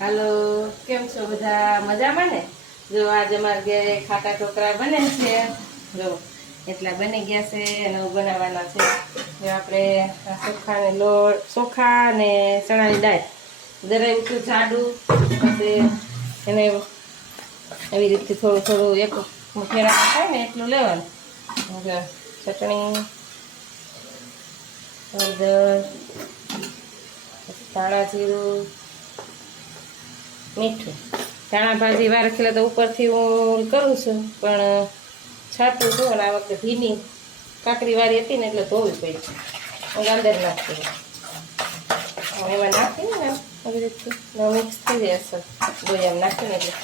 હાલો, કેમ છો બધા? મજામાં ને? જો આજે અમારે ઘરે ખાટા ઢોકળા બને છે. જો એટલા બની ગયા છે અને બનાવવાના છે. જો આપણે ચોખાને લોટ, ચોખા ને ચણાની દાળ દરાવ્યું હતું જાડું. પછી એને એવી રીતે થોડું થોડું એક ફેરામાં થાય ને એટલું લેવાનું. ચટણી, હળદર, ધાણા જીરું, મીઠું. ધાણા ભાજી વાર ખેલે તો ઉપરથી હું કરું છું, પણ છાંટું છું અને આ વખતે ભીની કાકરી વાળી હતી ને એટલે ધોવી પડી. હું અંદર નાખી એમાં નાખીને ને આવી રીતે મિક્સ થઈ જાય અસર ગોળિયામાં નાખીને એટલે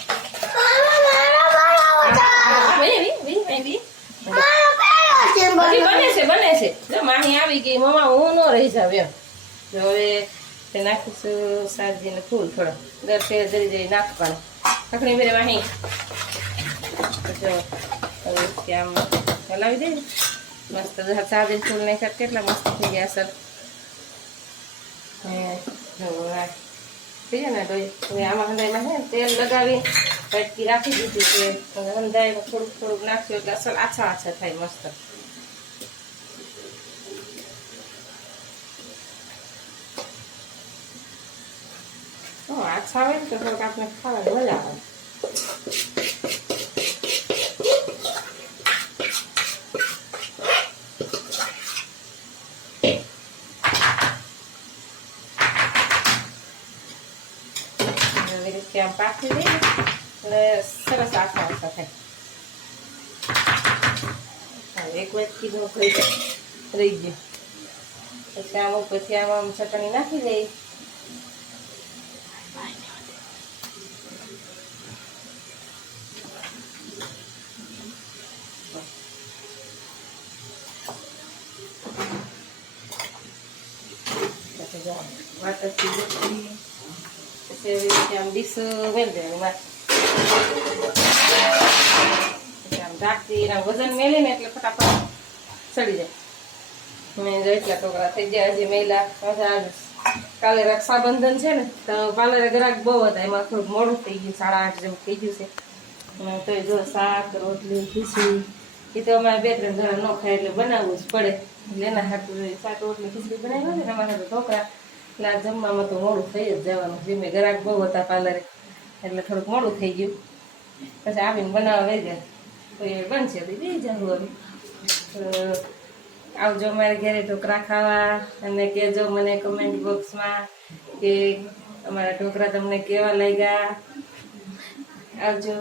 બને છે. જો માહી આવી ગઈ, મમ્મા હું ન રહી જાવ એમ. જો હવે નાખીશું શાકજીને ફૂલ થોડા દર તેલ ધરી જઈ નાખવાનું. કાકડી મેરે વાહી જો હવે આમ હલાવી દે મસ્ત. શાકજીને ફૂલ નાખ્યા કેટલા મસ્ત થઈ ગયા સર. થઈ જાય ને તો હવે આમાં હંધાઈમાં છે ને તેલ લગાવી પટકી રાખી દીધી છે. હંધાઈમાં થોડુંક થોડુંક નાખ્યું એટલે અસલ આછા આછા થાય મસ્ત. આછા હોય ને તો થોડુંક આપણે ખાવાની મજા આવે. આવી રીતે આમ પાકી દઈએ એટલે સરસ આછા આછા થાય. એક વાટકી નો રહી ગયો. પછી આમ ઉપરથી આમ ચટણી નાખી દઈએ. આમ ડીશ વેલ દેવાની આમ ઢાંકતી વજન મેલી ને એટલે ફટાફટ સડી જાય. મેં જો એટલા ઢોકળા થઈ ગયા. હજી મેલા કાલે રક્ષાબંધન છે ને તો પાર્લરે ગ્રાહક બહુ હતા, એમાં થોડુંક મોડું થઈ ગયું, 8:30 જેવું થઈ ગયું છે. તો જો શાક, રોટલી, ખીચડી એ તો અમારે 2-3 જણા ન ખાય એટલે બનાવવું જ પડે. એટલે એના હાટું શાક, રોટલી, ખીચડી બનાવી હોય ને અમારે ઢોકળા એટલે આ જમવામાં તો મોડું થઈ જ જવાનું. જે મેં ગ્રાહક બહુ હતા પાર્લરે એટલે થોડુંક મોડું થઈ ગયું. પછી આવીને બનાવવા વહી જાય તો એ બનશે તો બી જવું. હવે આવજો અમારે ઘરે ઢોકળા ખાવા અને કહેજો મને કમેન્ટ બોક્સમાં કે અમારા ઢોકળા તમને કેવા લાગ્યા. આવજો.